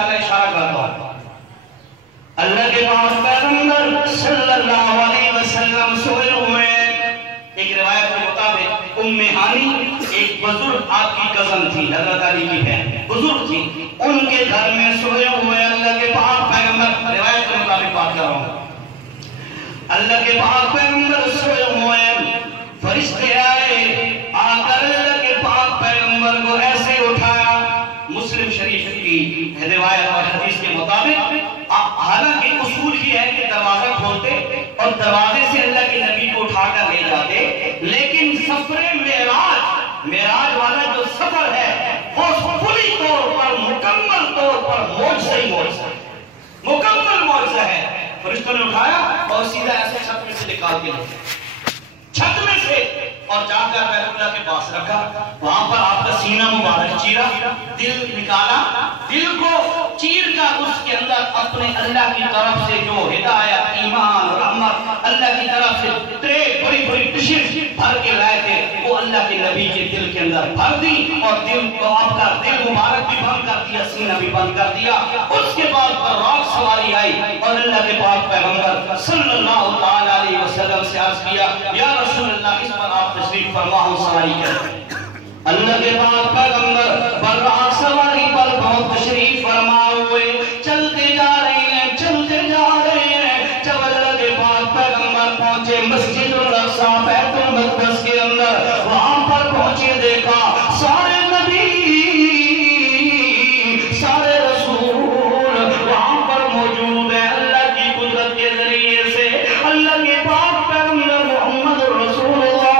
انشاءاللہ اشارہ کرتا ہوں۔ اللہ کے پاس پیغمبر صلی اللہ علیہ وسلم سوئے ہوئے ہیں۔ ایک روایت کے مطابق ام ہانی ایک بزرگ آپ کی کزن تھی، حضرت علی کی بہن بزرگ تھی، ان کے گھر میں سوئے ہوئے اللہ کے پاک پیغمبر، روایت کے مطابق بات کر رہا ہوں، اللہ کے پاک پیغمبر سوئے ہوئے ہیں، فرشتے آئے، آ کر اللہ کے پاک پیغمبر کو ایسے اٹھایا۔ مسلم شریف کی روایت اور حدیث کے مطابق حالانکہ اصول یہ ہے کہ دروازہ کھولتے اور دروازے سے اللہ کے نبی کو اٹھا کر لے جاتے، لیکن سفر معراج والا جو سفر ہے وہ پوری طور پر مکمل طور پر معجزہ ہی معجزہ ہے، مکمل معجزہ ہے۔ فرشتوں نے اٹھایا اور سیدھا ایسے چھت میں سے نکال کے چھت میں سے اور جا کر بیت اللہ کے پاس رکھا، وہاں پر آپ کا سینہ مبارک چیرا، دل نکالا، دل کو چیر کر اس کے اندر اپنے اللہ کی طرف سے جو ہدایت، ایمان، رحمت، اللہ کی طرف سے ٹرے بڑی بڑی ڈشز بھر کے لائے تھے، وہ اللہ کے نبی کے دل کے اندر بھر دی اور دل کو آپ کا دل مبارک بھی بند کر دیا، سینہ بھی بند کر دیا۔ اس کے بعد براق سواری آئی اور اللہ کے پاک پیغمبر صلی اللہ علیہ وسلم سے عرض کیا، یا رسول اللہ اس پر آپ تشریف فرما ہم سواری کریں۔ اللہ کے پاک پیغمبر براق سواری پر بہت تشریف فرما ہوئے، چلتے جا رہے ہیں، چلتے جا رہے ہیں۔ جب اللہ کے پاک پیغمبر پہنچے مسجد الاقصی بیت المقدس کے اندر، وہاں پر پہنچے دیکھا سارے نبی، سارے رسول وہاں پر موجود ہیں۔ اللہ کی قدرت کے ذریعے سے اللہ کے پاک پیغمبر محمد رسول اللہ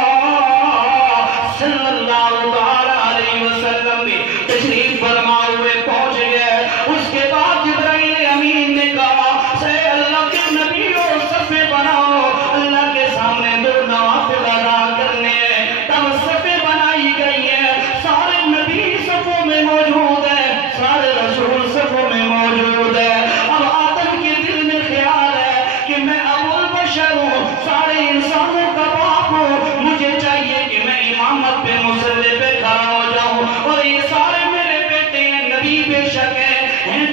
صلی اللہ علیہ وسلم بھی تشریف فرما ہوئے پہنچ گئے۔ اس کے بعد جبرائیل امین نے کہا سے اللہ کے نبی اور صفے بناؤ، اللہ کے سامنے دو نوافل ادا کرنے ہیں۔ تب صفے بنائی گئی ہیں، سارے نبی صفوں میں موجود ہیں، سارے رسول صفوں میں موجود ہیں۔ اب آدم کے دل میں خیال ہے کہ میں ابو البشر ہوں، سارے انسانوں کا باپ ہوں، مجھے چاہیے کہ میں امامت پہ مصلی پہ کھڑا ہو جاؤں، اور یہ سارے میرے بیٹے ہیں، نبی بے شک ہیں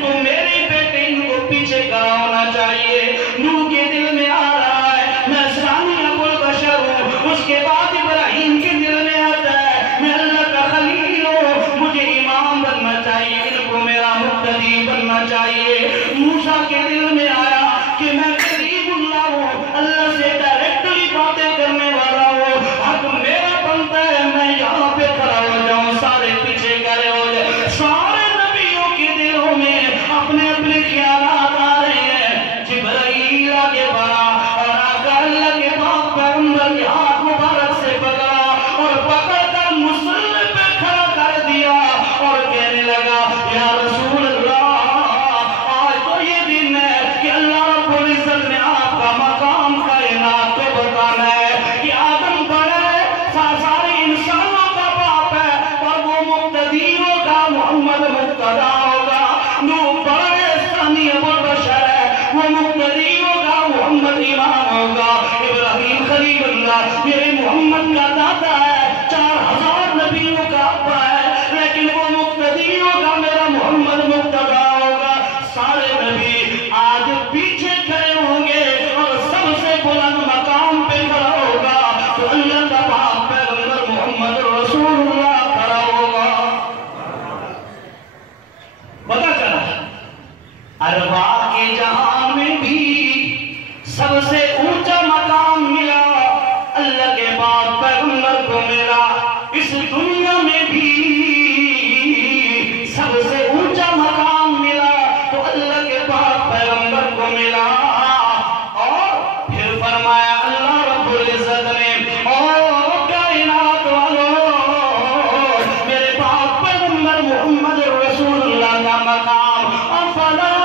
تو میرے بیٹے، ان کو پیچھے کھڑا ہونا چاہیے۔ نوح کے دل میں آ رہا ہے میں ثانی ابو البشر ہوں، اس کے بعد ابراہیم کے دل میں آتا ہے میں اللہ کا خلیل ہوں، مجھے امام بننا چاہیے، ان کو میرا مقتدی بننا چاہیے۔ موسیٰ کے دل میں آیا کہ میں قریب اللہ ہوں، اللہ سے ڈائریکٹلی باتیں کرنے والا ہوں، حق میرا بنتا ہے میں یہاں پہ کھڑا ہو جاؤں، سارے پیچھے کھڑے ہو جائے۔ سارے نبیوں کے دلوں میں اپنے اپنے خیالات آ رہے ہیں۔ جبرائیل آگے بڑھا اور آقا اللہ کے پاک پیغمبر کے ہاتھ مبارک سے پکڑا اور پکڑ کر مصلی پہ کھڑا کر دیا اور کہنے لگا یا رسول اللہ، آج تو یہ دن ہے کہ اللہ رب العزت نے آپ کا مقام کائنات کو بتانا ہے کہ آدم بڑا ہے، سارے انسانوں کا باپ ہے، اور وہ مقتدی ہوگا، محمد مقتدا ہوگا۔ نوح بڑا ہے، ثانی ابو البشر ہے، وہ مقتدی ہوگا، محمد امام ہوگا۔ ابراہیم خلیل اللہ میرے محمد کا دادا ہے، 4000 نبیوں کا ابا ہے، لیکن وہ مقتدی ہوگا، میرا محمد مقتدا ہوگا۔ سارے نبی آج پیچھے کھڑے ہوں گے اور سب سے بلند مقام پہ کھڑا ہوگا تو اللہ کا پاک پیغمبر محمد رسول اللہ کھڑا ہوگا۔ پتہ چلا ارواح کے جہاں میں بھی سب سے اونچا مقام ملا اللہ کے پاک پیغمبر کو ملا، اس دنیا میں بھی سب سے اونچا مقام ملا تو اللہ کے پاک پیغمبر کو ملا۔ اور پھر فرمایا اللہ رب العزت نے او کائنات والو، میرے پاک پیغمبر محمد رسول اللہ کا مقام افلا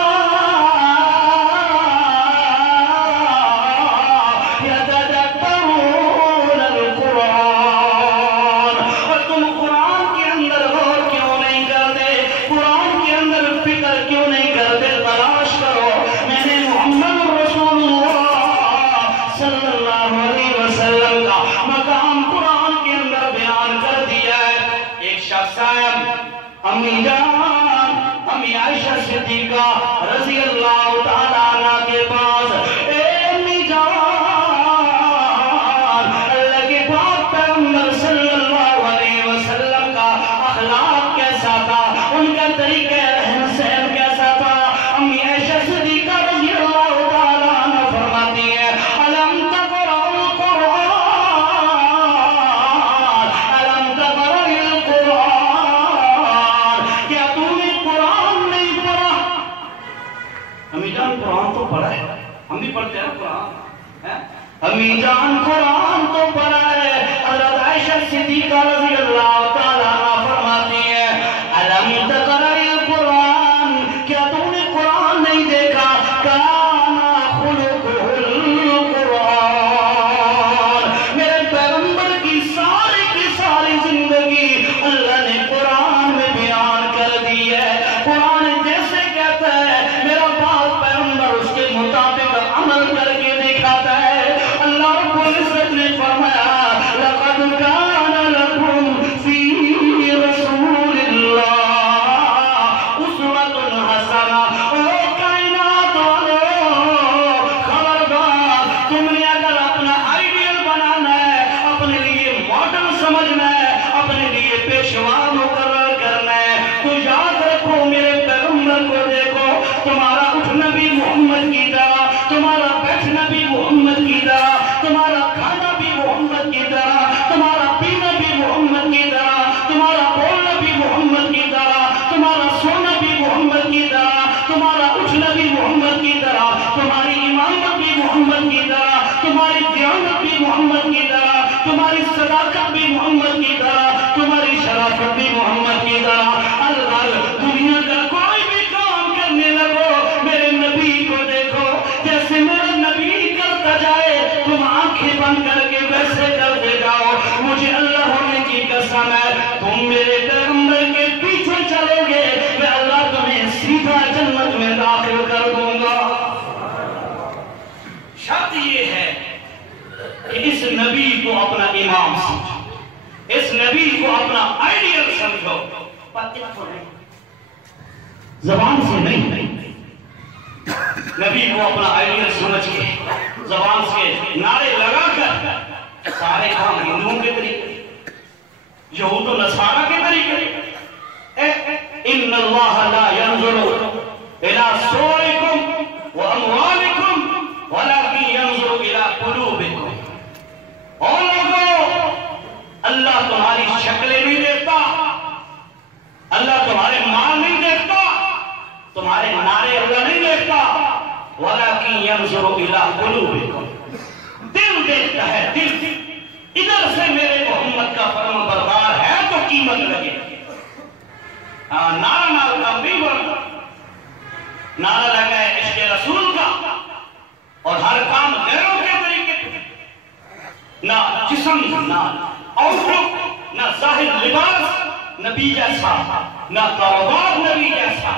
یتدبرون القرآن، اور تم قرآن کے اندر غور کیوں نہیں کرتے، قرآن کے اندر فکر کیوں نہیں کرتے؟ تلاش کرو، میں نے محمد رسول اللہ صلی اللہ علیہ وسلم کا مقام قرآن کے اندر بیان کر دیا ہے۔ ایک شخص آیا، امی جان، امی عائشہ صدیقہ امی جان قرآن تو پڑھا ہے. حضرت عائشہ صدیقہ رضی اللہ تعالیٰ عنہ فرماتی ہے الم تقرأ القرآن، کیا تم نے قرآن نہیں دیکھا؟ کان خلقہ القرآن. میرے پیغمبر کی ساری زندگی اللہ نے قرآن میں بیان کر دی ہے. قرآن جیسے کہتا ہے میرا پاک پیغمبر اس کے مطابق عمل کر کے دکھاتا ہے. اللہ رب العزت نے فرمایا لقد کان لکم فی رسول اللہ اسوۃ حسنہ. او کائنات والو خبردار، تم نے اگر اپنا آئیڈیل بنانا ہے، اپنے لیے ماڈل سمجھنا ہے، اپنے لیے پیشوا مقرر کرنا ہے، تو یاد رکھو میرے پیغمبر کو دیکھو. تمہارا اٹھنا بھی محمد کی طرح، تمہارا بیٹھنا بھی محمد کی طرح، تمہارا کھانا بھی محمد کی طرح، تمہارا پینا بھی محمد کی طرح، تمہارا بولنا بھی محمد کی طرح، تمہارا سونا بھی محمد کی طرح، تمہارا اٹھنا بھی محمد کی طرح، تمہاری امامت بھی محمد کی طرح، تمہاری دیانت بھی محمد کی طرح، تمہاری صداقت بھی محمد کی طرح، تمہاری شرافت بھی محمد کی طرح. اللہ دنیا کا کوئی بھی کام کرنے لگو میرے نبی کو دیکھو، جیسے میرا نبی کرتا جائے تم آنکھیں بند کر کے ویسے کرتے جاؤ. مجھے اللہ ہونے کی قسم ہے تم میرے پیغمبر کے پیچھے چلو گے میں اللہ تمہیں سیدھا جنت میں داخل کر دوں گا. شرط یہ ہے کہ اس نبی کو اپنا امام سمجھو، اس نبی کو اپنا آئیڈیل سمجھو، زبان سے نہیں. نبی کو اپنا آئیڈیل سمجھ کے زبان سے نعرے لگا کر سارے کام ہندوؤں کے طریقے، یہود و نصارہ کے طریقے. ان اللہ لا ينظر الى صورکم واموالکم ولكن ينظر الى قلوبکم. اور لوگوں اللہ تمہاری شکلیں نہیں دیکھتا، اللہ تمہارے مال نہیں دیکھتا، تمہارے نعرے اللہ نہیں دیکھتا. وَلَكِنْ يَنْظُرُ إِلَىٰ قُلُوبِكُمْ. دل دیکھتا ہے، دل. ادھر سے میرے محمد کا فرمان بردار ہے تو قیمت لگے. نعرہ نال کا بھی بڑھتا، نعرہ لگا ہے عشق رسول کا اور ہر کام غیروں کے طریقے، نہ جسم نہ آؤٹ لک نہ ظاہر لباس نبی جیسا، نہ کاروبار نبی جیسا،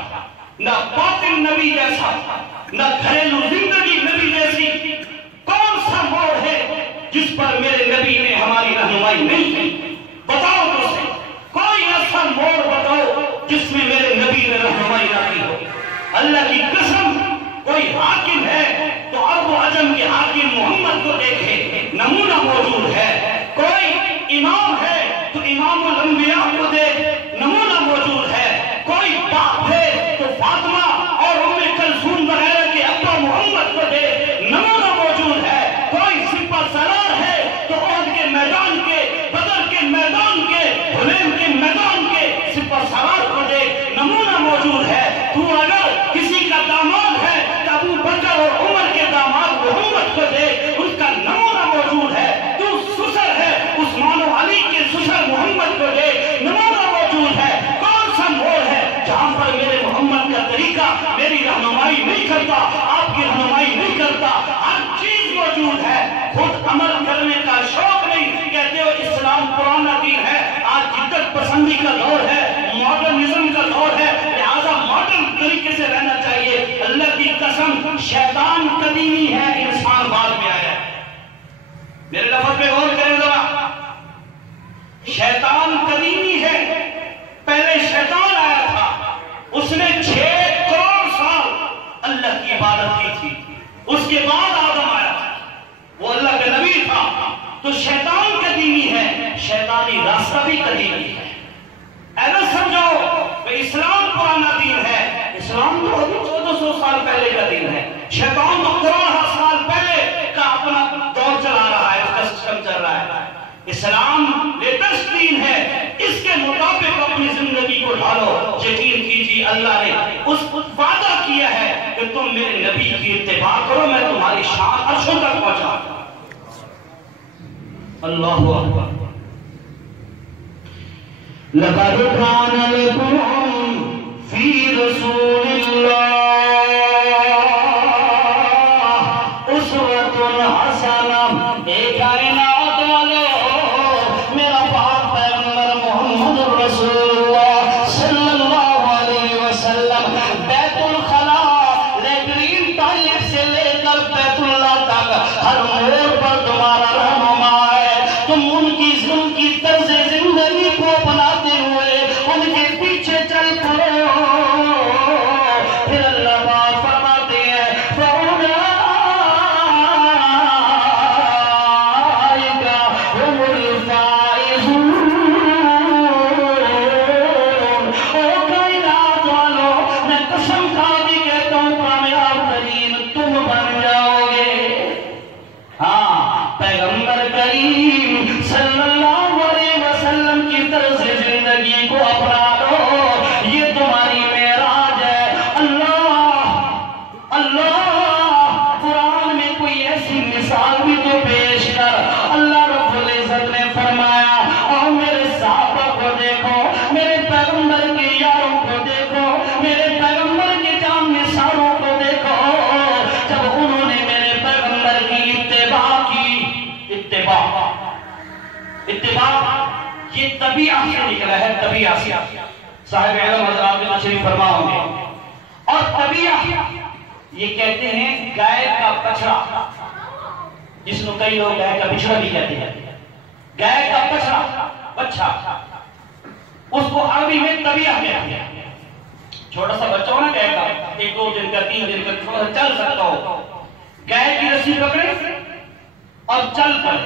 نہ باطن نبی جیسا، نہ گھریلو زندگی نبی جیسی. کون سا موڑ ہے جس پر میرے نبی نے ہماری رہنمائی نہیں کی؟ بتاؤ مجھے کوئی ایسا موڑ بتاؤ جس میں میرے نبی نے رہنمائی نہ کی ہو. اللہ کی قسم کوئی حاکم ہے تو عرب و عجم کے حاکم محمد کو دیکھے، نمونہ موجود ہے. کوئی امام ہے تو امام الانبیاء کو دیکھ، نمونہ موجود ہے. کوئی باپ ہے تو فاطمہ اور ام کلثوم وغیرہ کے ابا محمد کو دیکھ، نمونہ موجود ہے. کوئی سپہ سالار ہے تو احد کے میدان کے، بدر کے میدان کے، حنین کے میدان کے سپہ سالار کو دیکھ، نمونہ موجود ہے. تو اگر کسی کا داماد ہے تو ابو بکر اور عمر کے داماد محمد کو دیکھ، اس کا نمونہ موجود ہے. تو سسر ہے عثمان و علی کے سسر محمد کو دیکھ، نمونہ موجود ہے. کون سا موڑ ہے جہاں پر میرے محمد کا طریقہ میری رہنمائی نہیں کرتا، آپ کی رہنمائی نہیں کرتا؟ ہر چیز موجود ہے. خود عمل کرنے کا شوق نہیں، کہتے ہو اسلام پرانا دین ہے، آج جدت پسندی کا دور ہے، ماڈرنزم کا دور ہے، لہذا ماڈرن طریقے سے رہنا چاہیے. اللہ کی قسم شیطان قدیمی ہے، انسان بعد میں آیا ہے. میرے لفظ پہ غور کریں ذرا. شیطان قدیمی ہے، پہلے شیطان آیا تھا، اس نے 6 کروڑ سال اللہ کی عبادت کی تھی. اس کے بعد آدم آیا تھا، وہ اللہ کا نبی تھا. تو شیطان قدیمی ہے، شیطانی راستہ بھی قدیمی ہے. ایسا سمجھو کہ اسلام پرانا دین ہے، اسلام تو ابھی 1400 سال پہلے کا دین ہے. شیطان تو کروڑ سال پہلے کا اپنا دور چلا رہا ہے، اس کا سسٹم چل رہا ہے. اسلام لیٹسٹ دین ہے، اس کے مطابق اپنی زندگی کو ڈھالو. یقین کیجیے اللہ نے اس وعدہ کیا ہے کہ تم میرے نبی کی اتباع کرو، میں تمہاری شان عرشوں تک پہنچا. اللہ اکبر. لقد كان لكم في رسول الله اسوة حسنة. ایک کائنات والو میرا پاک پیغمبر محمد رسول اللہ صلی اللہ علیہ وسلم بیت الخلا لیٹرین ٹوائلٹ سے لے کر بیت اللہ تک ہر موڑ پر تمہارا رہنما ہے. تم ان کی طرز زندگی کو اپناتے ہوئے ان کے پیچھے چل پڑو. پھر اللہ پاک فرماتے ہیں فَأُولَٰئِكَ هُمُ الْفَائِزُونَ. او کائنات والو میں قسم کھا کے کہتا ہوں کامیاب ترین تم بن جاؤ گے. ہاں پیغمبر کریم صلی اللہ علیہ وسلم کی طرز زندگی کو اپنا لو. یہ تمہاری معراج ہے. اللہ قرآن میں کوئی ایسی مثال بھی تو پیش کر. اللہ رب العزت نے فرمایا اور میرے صحابہ کو دیکھو, میرے پیغمبر کے یاروں کو دیکھو, میرے پیغمبر کے جان نثاروں کو دیکھو. جب انہوں نے میرے پیغمبر کی اتباع کی, اتباع یہ طبیعت سے نکلا ہے. طبیعت سے صاحب علم حضرات میں تشریف فرما ہوں گے. اور طبیعت یہ کہتے ہیں گائے کا بچڑا, جس کو کئی لوگ گائے کا بچڑا بھی کہتے ہیں. گائے کا بچڑا, بچہ, اس کو عربی میں طبیعت کہتے ہیں. چھوٹا سا بچہ ہو نا گائے کا, 1-2 دن کا 3 دن کا تھوڑا سا چل سکتا ہو, گائے کی رسی پکڑے اور چل پڑے.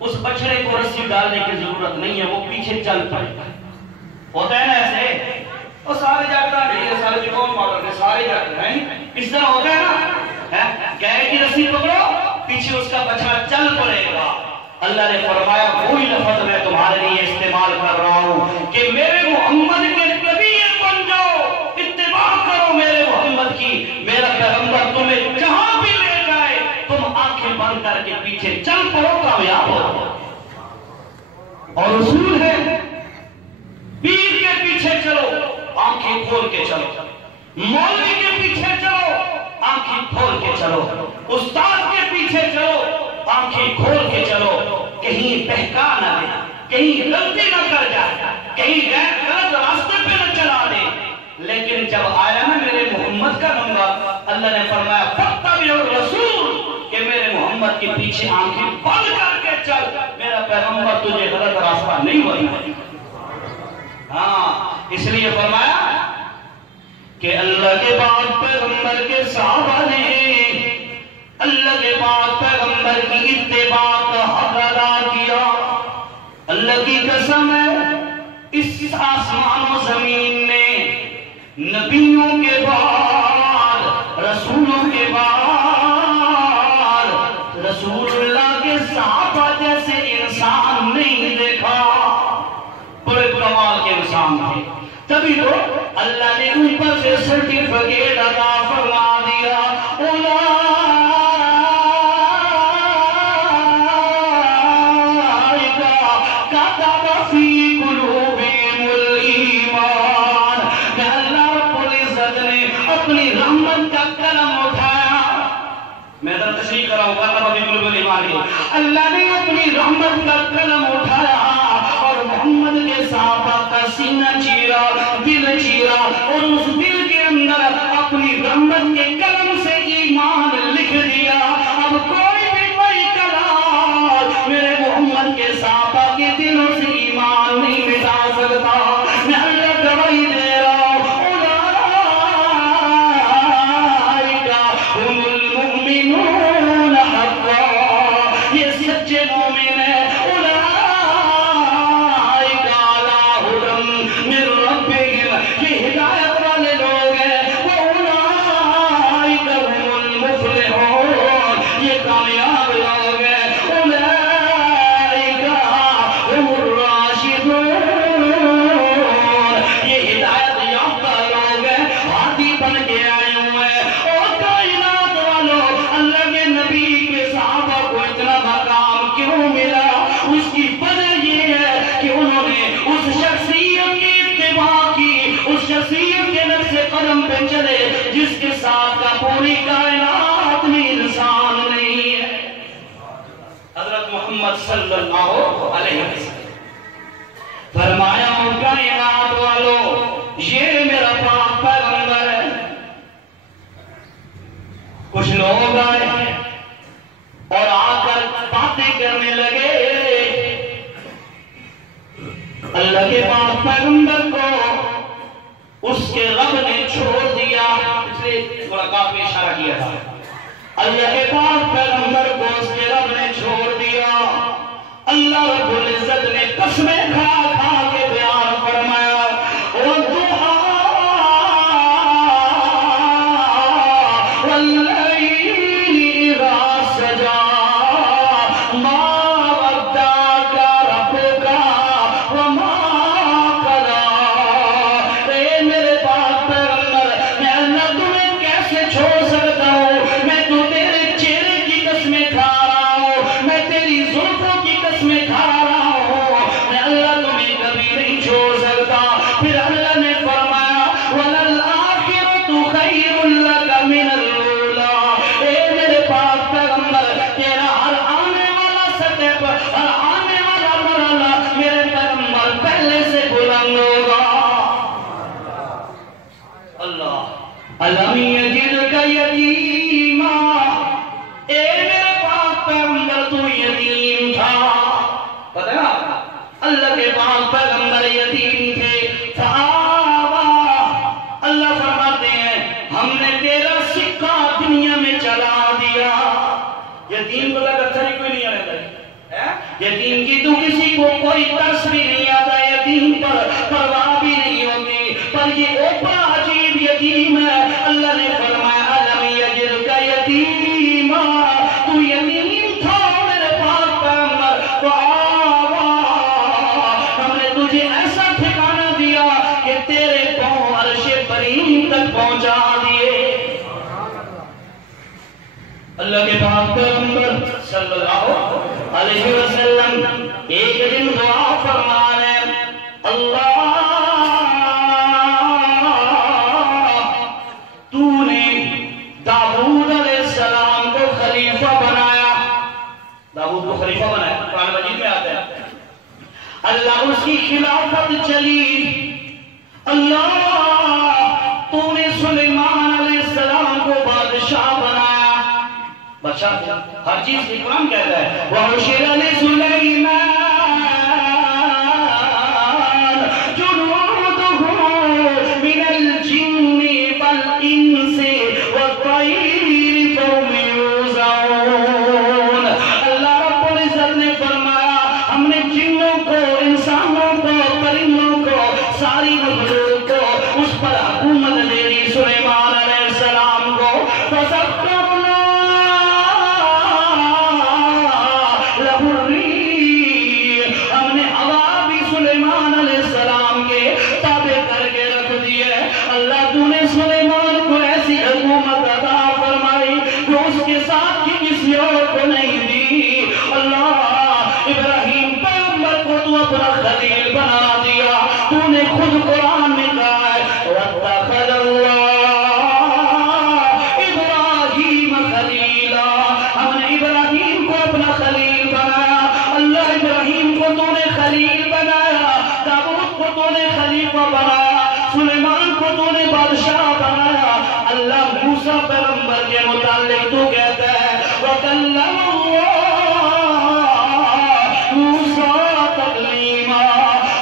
اس بچڑے کو رسی ڈالنے کی ضرورت نہیں ہے, وہ پیچھے چل پڑے. ہوتا ہے نا ایسے, وہ سارے جاتا نہیں ہے, سارے جو کون ماڈل ہے سارے جاتے ہیں, اس طرح ہوتا ہے نا. گائے کی رسی پکڑو, پیچھے اس کا بچڑا چل پڑے گا. اللہ نے فرمایا وہی لفظ میں تمہارے لیے استعمال کر رہا ہوں کہ میرے محمد کے طبیعت بن جاؤ, اتباع کرو میرے محمد کی. میرا پیغمبر تمہیں جہاں بھی لے جائے تم آنکھیں بند کر کے پیچھے چل پڑو, کامیاب ہو. اور اصول ہے پیر کے پیچھے چلو, آنکھیں کھول کے چلو. مولوی کے پیچھے چلو, آنکھیں کھول کے چلو. استاد کے پیچھے چلو, آنکھیں کھول کے چلو. کہیں بہکا نہ دے, کہیں غلطی نہ کر جائے, کہیں غلط راستے پہ نہ چلا دے. لیکن جب آیا نا میرے محمد کا نمبر, اللہ نے فرمایا فَاتَّبِعُوا الرَّسُولَ کہ میرے محمد کے پیچھے آنکھیں بند کر کے چل. میرا پیغمبر تجھے غلط راستہ نہیں بتائے. ہاں اس لیے فرمایا کہ اللہ کے بعد پیغمبر کے صحابہ نے اللہ کے بعد پیغمبر کی اتباع کا حق ادا کیا. اللہ کی قسم ہے اس آسمان و زمین نے نبیوں کے بعد, رسولوں کے بعد رسول اللہ کے صحابہ جیسے انسان نہیں دیکھا. بڑے کمال کے انسان تھے. تبھی تو اللہ نے اوپر سے سرٹیفکیٹ عطا فرما دیا, اولئک کتب فی قلوبہم الایمان. کہ اللہ رب العزت نے اپنی رحمت کا قلم اٹھایا. میں ذرا تشریح کر رہا ہوں, کتب فی قلوبہم الایمان. اللہ نے اپنی رحمت کا قلم اٹھایا اور محمد کے صحابہ کا سینہ چیرا, دل چیرا, اور اس دل کے اندر اپنی رحمت کے قلم سے ایمان لکھ دیا. اب کوئی بھی کوئی کلام میرے محمد کے صحابہ کے دلوں سے ایمان نہیں مٹا سکتا. میں اللہ گواہی دے رہا ہوں, اولئک هم المؤمنون حقا. یہ سچے مومن ہیں. من ربهم, یہ ہدایت والے لوگ ہیں. صلی اللہ علیہ وسلم۔ فرمایا کائنات والوں یہ میرا پاک پیغمبر ہے۔ کچھ لوگ آئے اور آ کر باتیں کرنے لگے، اللہ کے پاک پیغمبر کو اس کے رب نے چھوڑ دیا۔ پچھلے ملاقات میں اشارہ کیا تھا، اللہ کے پاک پیغمبر کو اس کے رب نے چھوڑ دیا۔ اللہ رب العزت نے قسمیں کھا کھا کے بیان فرمایا، وَالضُّحَىٰ وَاللَّيْلِ إِذَا سَجَىٰ مَا وَدَّعَكَ رَبُّكَ وَمَا قَلَىٰ۔ اے میرے پاک پیغمبر، میں اللہ تمہیں کیسے چھوڑ سکتا ہوں؟ میں تو تیرے چہرے کی قسمیں کھا رہا ہوں، میں تیری زلفوں کی قسمیں کھا رہا ہوں، میں اللہ تمہیں کبھی نہیں چھوڑ سکتا۔ پھر اللہ نے فرمایا وَلَلْآخِرَةُ خَيْرٌ لَكَ مِنَ الْأُولَىٰ۔ اے میرے پاک پیغمبر، تیرا ہر آنے والا سطح پر، ہر آنے والا مرحلہ میرے پیغمبر پہلے سے بلند ہوگا۔ اللہ أَلَمْ يَجِدْكَ يَتِيمًا، اے میرے پاک پیغمبر تو یتیم تھا۔ پتہ ہے نا، اللہ کے پاک پیغمبر یتیم تھے، اللہ فرماتے ہیں ہم نے تیرا سکہ دنیا میں چلا دیا۔ یتیم کو لگا تھا کوئی نہیں آتا ہے، یتیم کی تو کسی کو کوئی ترس بھی نہیں آتا، یتیم پر پرواہ بھی نہیں ہوتی، پر یہ اوپر عجیب یتیم ہے۔ اللہ نے فرمایا أَلَمْ يَجِدْكَ يَتِيمًا، تو یتیم تھا میرے پاک پیغمبر، تو ہم نے تجھے ایسا ٹھکانہ دیا کہ تیرے پاؤں عرش بریم تک پہنچا دیے۔ اللہ کے پاک پیغمبر صلی اللہ علیہ وسلم ایک دن دعا فرمانے، اللہ تو نے داؤد علیہ السلام کو خلیفہ بنایا، داؤد کو خلیفہ بنایا، قرآن مجید میں آتا ہے۔ اللہ اس کی خلافت چلی، اللہ تو نے سلیمان علیہ السلام کو بادشاہ بنایا، بادشاہ ہر چیز کی قرآن کہتا ہے وَحُشِرَ لِسُلَيْمَانَ جُنُودُهُ مِنَ الْجِنِّ وَالْإِنسِ وَالطَّيْرِ فَهُمْ يُوزَعُونَ۔ اللہ رب العزت نے فرمایا ہم نے جنوں کو، انسانوں کو، پرندوں کو، ساری مخلوق کو اس پر حکومت دے دی سلیمان علیہ السلام کو۔ فَسَخَّرْنَا لَهُ الرِّيحَ، ہم نے ہوا بھی سلیمان علیہ السلام کے تابع کر کے رکھ دیے۔ اللہ تو نے سلیمان کو ایسی حکومت عطا فرمائی جو اس کے ساتھ کی کسی اور کو نہیں دی۔ اللہ ابراہیم پیغمبر کو تو اپنا خلیل بنا دیا، تو نے خود قرآن میں کہا ہے وَاتَّخَذَ اللَّهُ إِبْرَاهِيمَ خَلِيلًا، ہم نے ابراہیم کو اپنا خلیل بنایا۔ اللہ ابراہیم کو تو نے خلیل بنایا، داؤد کو تو نے خلیفہ بنایا، سلیمان کو تو نے بادشاہ بنایا۔ اللہ موسیٰ پیغمبر کے متعلق تو کہتا ہے وَكَلَّمَ اللَّهُ مُوسَىٰ تَكْلِيمًا،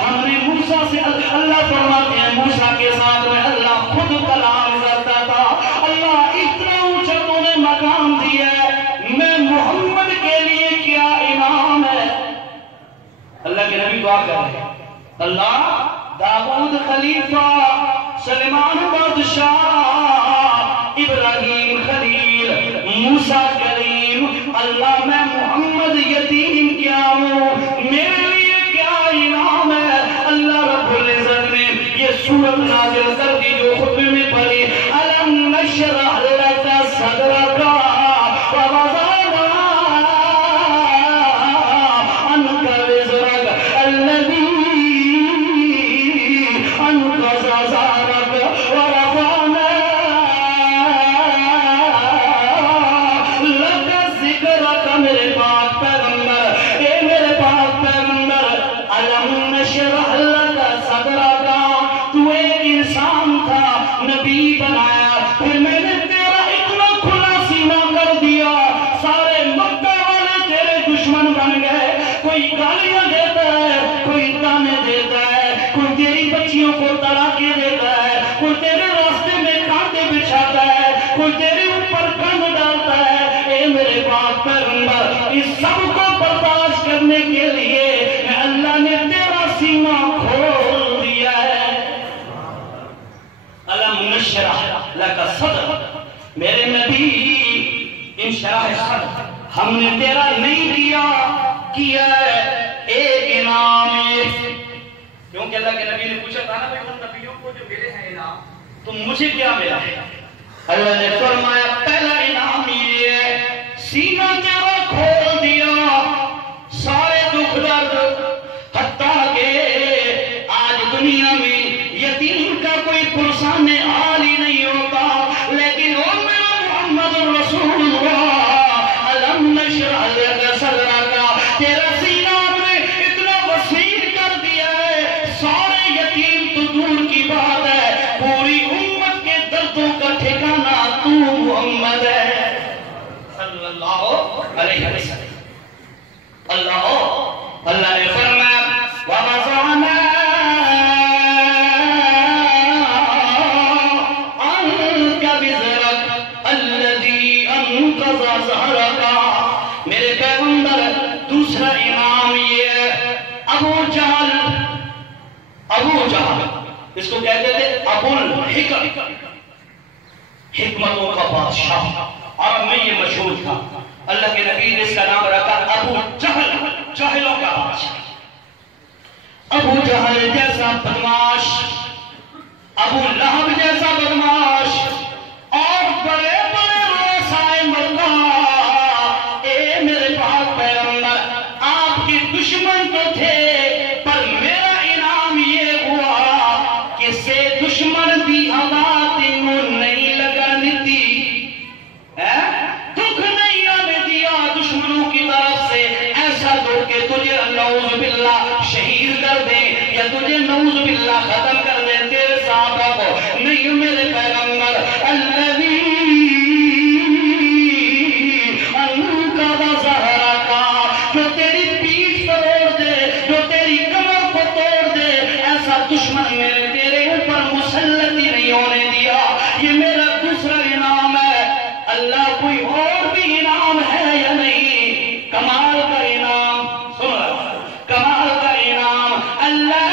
ہم نے موسیٰ سے، اللہ فرماتے ہیں موسیٰ کے ساتھ میں اللہ خود کلام کرتا تھا۔ اللہ اتنا اونچا تو نے مقام دیا ہے، میں محمد کے لیے کیا انعام ہے۔ اللہ کے نبی دعا کر رہے ہیں اللہ داؤد خلیفہ، سلیمان بادشاہ، ابراہیم خلیل، موسیٰ کریم۔ اللہ میں محمد یتیم کیا ہوں، میرے لیے کیا انعام ہے۔ اللہ رب العزت نے یہ سورت نازل کر دی جو خطبے میں پڑھی أَلَمْ نَشْرَحْ لَكَ صَدْرَكَ وَوَضَعْنَا عَنْكَ وِزْرَكَ الَّذِي أَنقَضَ ظَهْرَكَ وَرَفَعْنَا لَكَ ذِكْرَكَ۔ میرے پاک پیغمبر، اے نشرح لک صدرک، تو ایک انسان تھا، نبی بنایا، پھر میں نے تیرا اتنا کھلا سینہ کر دیا، سارے مکہ والے تیرے دشمن بن گئے، کوئی گالیاں دیتا ہے، کوئی تانے دیتا ہے، کوئی تیری بچیوں کو طلاقیں دیتا ہے، کوئی تیرے راستے میں کانٹے بچھاتا ہے، کوئی تیرے اوپر گند ڈالتا ہے۔ اے میرے پاک پیغمبر، اس سب کو برداشت کرنے کے لیے اللہ نے تیرا سینہ کھول دیا ہے۔ الم نشرح لک صدرک، میرے نبی انشراح صدر ہم نے تیرا نہیں کیا ہے ایک انعام یہ، کیونکہ اللہ کے نبی نے پوچھا تھا نا بھائی ان نبیوں کو جو ملے ہیں انعام تو مجھے کیا ملا ہے؟ اللہ نے فرمایا پہلا انعام یہ ہے سینہ تیرا کھول دیا، سارے دکھ درد، حتیٰ کہ آج دنیا میں یتیم کا کوئی پرسان حال ہی نہیں ہوتا، لیکن او میرا محمد رسول اللہ، الم نشرح لک صدرک، تیرا سینہ نے اتنا وسیع کر دیا ہے، سارے یتیم تو دور کی بات ہے، پوری امت کے دردوں کا ٹھکانہ تو محمد ہے صلی اللہ علیہ وسلم۔ اللہ نے فرمایا وَوَضَعْنَا عَنْكَ وِزْرَكَ الَّذِي أَنقَضَ ظَهْرَكَ، میرے پیغمبر دوسرا انعام یہ ہے، ابو جہل، اس کو کہتے تھے ابو الحکم، حکمتوں کا بادشاہ، عرب میں یہ مشہور تھا، اللہ کے نبی نے اس کا نام رکھا ابو جہل، جاہلوں کا بادشاہ۔ ابو جہل جیسا بدماش، ابو لہب جیسا بدماش، اور بڑے بڑے روسائے مردہ، اے میرے پاک پیغمبر آپ کے دشمن تو تھے، پر میرا انعام یہ ہوا کہ سے دشمن دی ہوا تینوں نہیں لگانی تھی، دکھ نہیں آنے دیا دشمنوں کی طرف سے، ایسا دو کہ تجھے نعوذ باللہ شہید کر دیں یا تجھے نعوذ باللہ ختم کر دیں تیرے صحابہ کو، نہیں میرے پیغمبر الذی انقض ظہرک، جو تیری پیٹھ توڑ دے، جو تیری کمر کو توڑ دے، ایسا دشمن میرے تیرے اوپر مسلط ہی نہیں ہونے دیا، یہ میرا دوسرا انعام ہے۔ اللہ کوئی اور بھی انعام ہے یا نہیں؟ کمال کا انعام، سن رہا کمال کا انعام، اللہ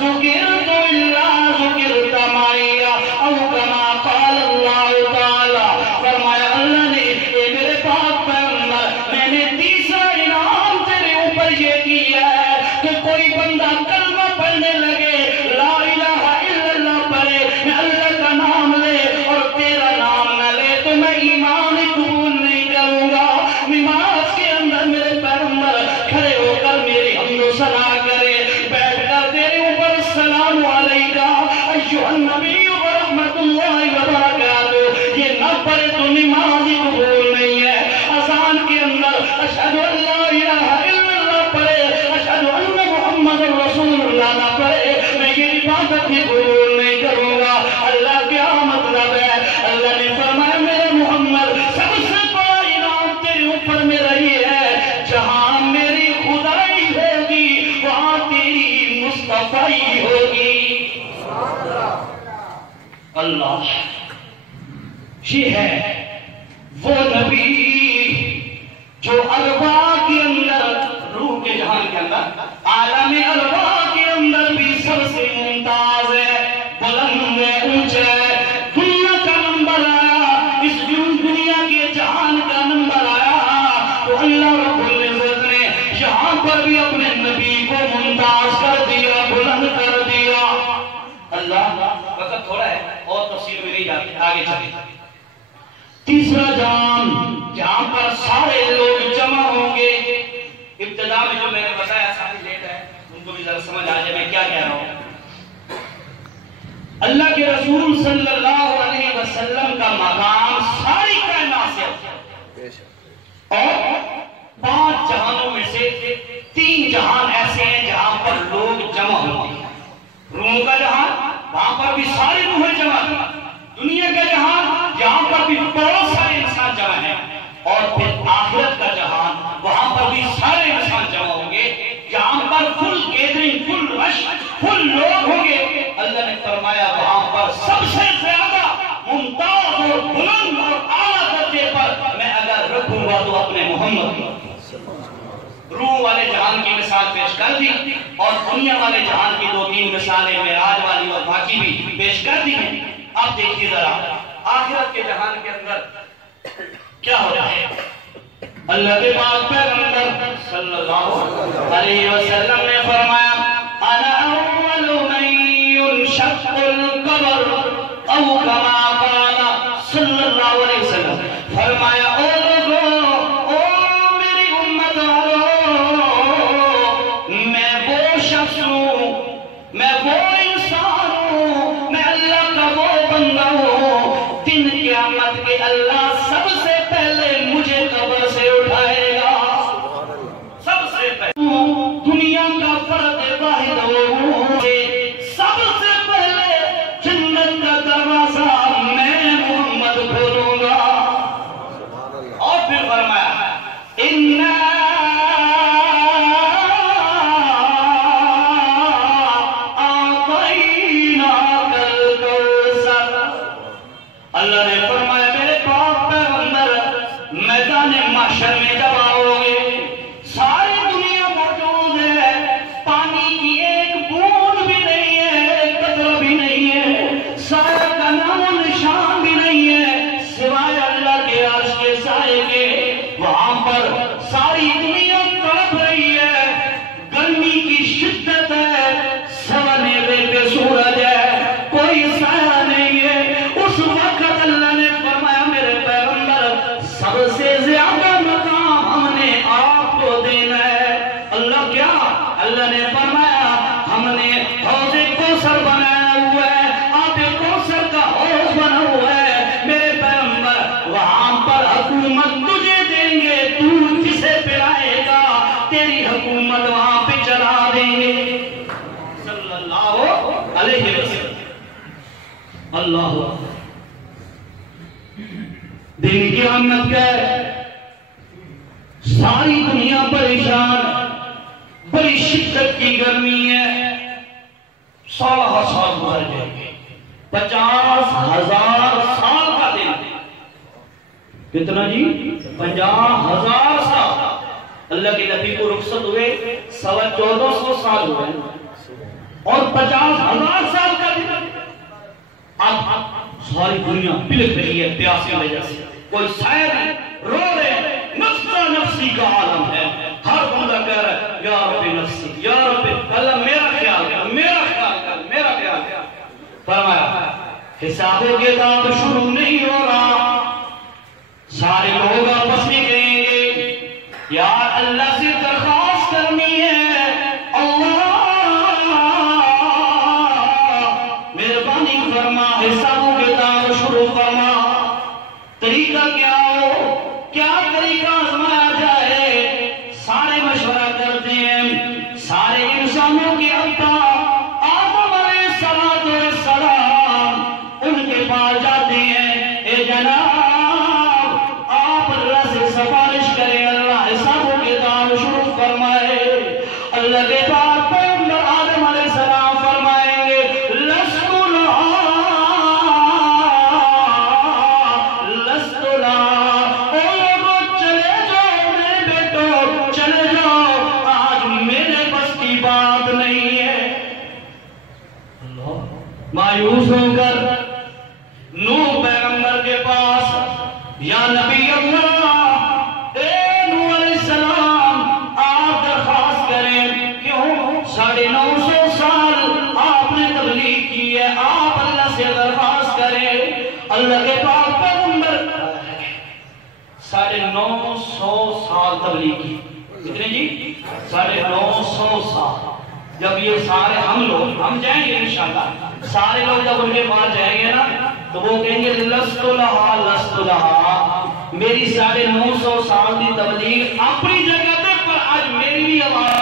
ذکرت الا ذکرت معی او کما قال اللہ تعالی، فرمایا اللہ نے اے میرے پاک پیغمبر میں نے تیسرا انعام تیرے اوپر یہ کیا ہے کہ کوئی بندہ کلمہ پڑھنے لگے، لا الہ الا اللہ پڑھے، میں اللہ کا نام لے اور تیرا نام نہ لے تو میں ایمان قبول نہیں کروں گا۔ نماز کے اندر میرے پیغمبر کھڑے ہو کر میری حمد و ثنا کرے، بیٹھ کر تیرے اوپر السلام علیکہ ایھا النبی ورحمۃ اللہ وبرکاتہ، یہ نہ پڑھے تو نماز ہی قبول نہیں ہے۔ اذان کے اندر اشہد ان لا الہ الا اللہ پڑھے، اشہد ان محمد رسول اللہ نہ پڑھے، میں یہ عبادت بھی قبول نہیں کروں گا۔ اللہ کیا مطلب ہے؟ اللہ نے فرمایا میرے محمد سب سے بڑا انعام تیرے اوپر میرا یہ ہے، جہاں میری خدائی ہوگی وہاں تیری مصطفی ہوگی۔ اللہ یہ ہے وہ نبی جو ارواح کے اندر، روح کے جہان کے اندر، عالم ارواح کے اندر بھی سب سے ممتاز ہے، بلند ہے، اونچا ہے، دنیا کا نمبر آیا، اس دنیا کے جہان کا نمبر آیا تو اللہ رب العزت نے یہاں پر بھی اپنے نبی کو ممتاز کر دیا، بلند کر دیا۔ اللہ وقت تھوڑا ہے اور تفصیل میں نہیں جاتی، آگے چلیں۔ تیسرا جام جہاں پر سارے لوگ جمع ہوں گے، ابتدا میں جو میں نے بتایا ساری لیٹ ہے، ان کو بھی ذرا سمجھ آ جائے میں کیا کہہ رہا ہوں۔ اللہ کے رسول صلی اللہ علیہ وسلم کا مقام ساری کائنات سے اور 5 جہانوں میں سے روم کا جہان، وہاں پر بھی ساری روحیں جمع ہیں، دنیا کا جہان یہاں پر بھی بہت سارے انسان جمع ہیں، اور پھر آخرت کا جہان وہاں پر بھی سارے انسان جمع ہوں گے، یہاں پر فل گیدرنگ، فل رش، فل لوگ ہوں گے۔ اللہ نے فرمایا وہاں پر سب سے زیادہ ممتاز اور بلند اور اعلیٰ درجے پر میں اگر رکھوں گا تو اپنے محمد روح والے جہان کی مثال پیش کر دی، اور دنیا والے جہان کی 2-3 مثالیں معراج والی اور باقی بھی پیش کر دی ہیں۔ اب دیکھیے ذرا آخرت کے جہان کے اندر کیا ہو رہا ہے۔ اللہ کے پاک پیغمبر صلی اللہ علیہ وسلم نے فرمایا انا اول من ينشق القبر او کما قال صلی اللہ علیہ وسلم، فرمایا او لوگو، او میری امت والو، میں وہ شخص ہوں، میں وہ انسان ہوں، میں اللہ کا وہ بندہ ہوں، دن قیامت کے اللہ سب سے پہلے مجھے قبر سے اٹھائے گا، سب سے پہلے دنیا کا فرد واحد ہوں، سب سے پہلے جنت کا دروازہ میں محمد کھولوں گا۔ اور پھر فرمایا اِنَّا اللہ نے فرمایا میرے پاک پیغمبر میدان محشر میں جب آؤ گے، ساری دنیا موجود ہے، پانی کی ایک بوند بھی نہیں ہے، ایک قطرہ بھی نہیں ہے، سایہ کا نام و نشان بھی نہیں ہے سوائے اللہ کے عرش کے سائے کے۔ وہاں پر ساری دنیا تڑپ رہی ہے، گرمی کی شدت ہے، سونے پہ سورج ہے، کوئی سایہ نہیں ہے۔ اس وقت اللہ نے فرمایا میرے پیغمبر سب سے زیادہ مقام ہم نے آپ کو دینا ہے۔ اللہ کیا؟ اللہ نے فرمایا ہم نے حوض کوثر بنایا ہوا ہے، آب کوثر کا حوض بنا ہوا ہے میرے پیغمبر، وہاں پر حکومت تجھے دیں گے، تو جسے پلائے گا تیری حکومت وہاں پہ چلا دیں گے صلی اللہ علیہ وسلم۔ اللہ دن قیامت کا ساری دنیا پریشان، بڑی شدت کی گرمی ہے، 16 سال گزر جائیں گے، 50,000 سال کا دن، کتنا جی؟ 50,000 سال۔ اللہ کے نبی کو رخصت ہوئے 1450 سال ہوئے، اور 50,000 سال کا دن۔ اب ساری دنیا بلک رہی ہے پیاس کی وجہ سے، کوئی سائر رو رہے، نفسا نفسی کا عالم ہے، ہر بندہ کہہ رہا ہے یا رب نفسی، یا رب اللہ میرا خیال کر، میرا خیال کر، میرا خیال کر۔ فرمایا حساب و کتاب شروع نہیں ہو رہا، سارے لوگ آپس میں کہیں گے یا اللہ سے درخواست کرنی ہے، اللہ مہربانی فرما حساب و کتاب شروع فرما، طریقہ کیا ہو، کیا طریقہ آزمایا جائے؟ سارے مشورہ کرتے ہیں، سارے انسانوں کے ابا آدم علیہ السلام ان کے پاس جاتے ہیں، اے جناب آپ اللہ سے سفارش کریں، اللہ حساب و کتاب شروع فرمائے۔ اللہ کے پاس پیغمبر آدم علیہ السلام فرمائیں گے لست لہا، لست لہا، اے لوگوں چلے جاؤ میرے بیٹو، چلے جاؤ، آج میرے بس کی بات نہیں ہے۔ مایوس ہو کر نوح پیغمبر کے پاس، یا نبی اللہ، اے نوح علیہ السلام آپ درخواست کریں، کیوں 950 سال آپ نے تبلیغ کی ہے، آپ اللہ سے درخواست کریں۔ اللہ کے پاک پیغمبر 950 سال تبلیغ کی، کتنے جی؟ 950 سال۔ جب یہ سارے ہم جائیں گے انشاءاللہ، سارے لوگ جب ان کے پاس جائیں گے نا تو وہ کہیں گے لست لہا، لست لہا، میری 950 سال کی تبلیغ اپنی جگہ تک، پر آج میری بھی آواز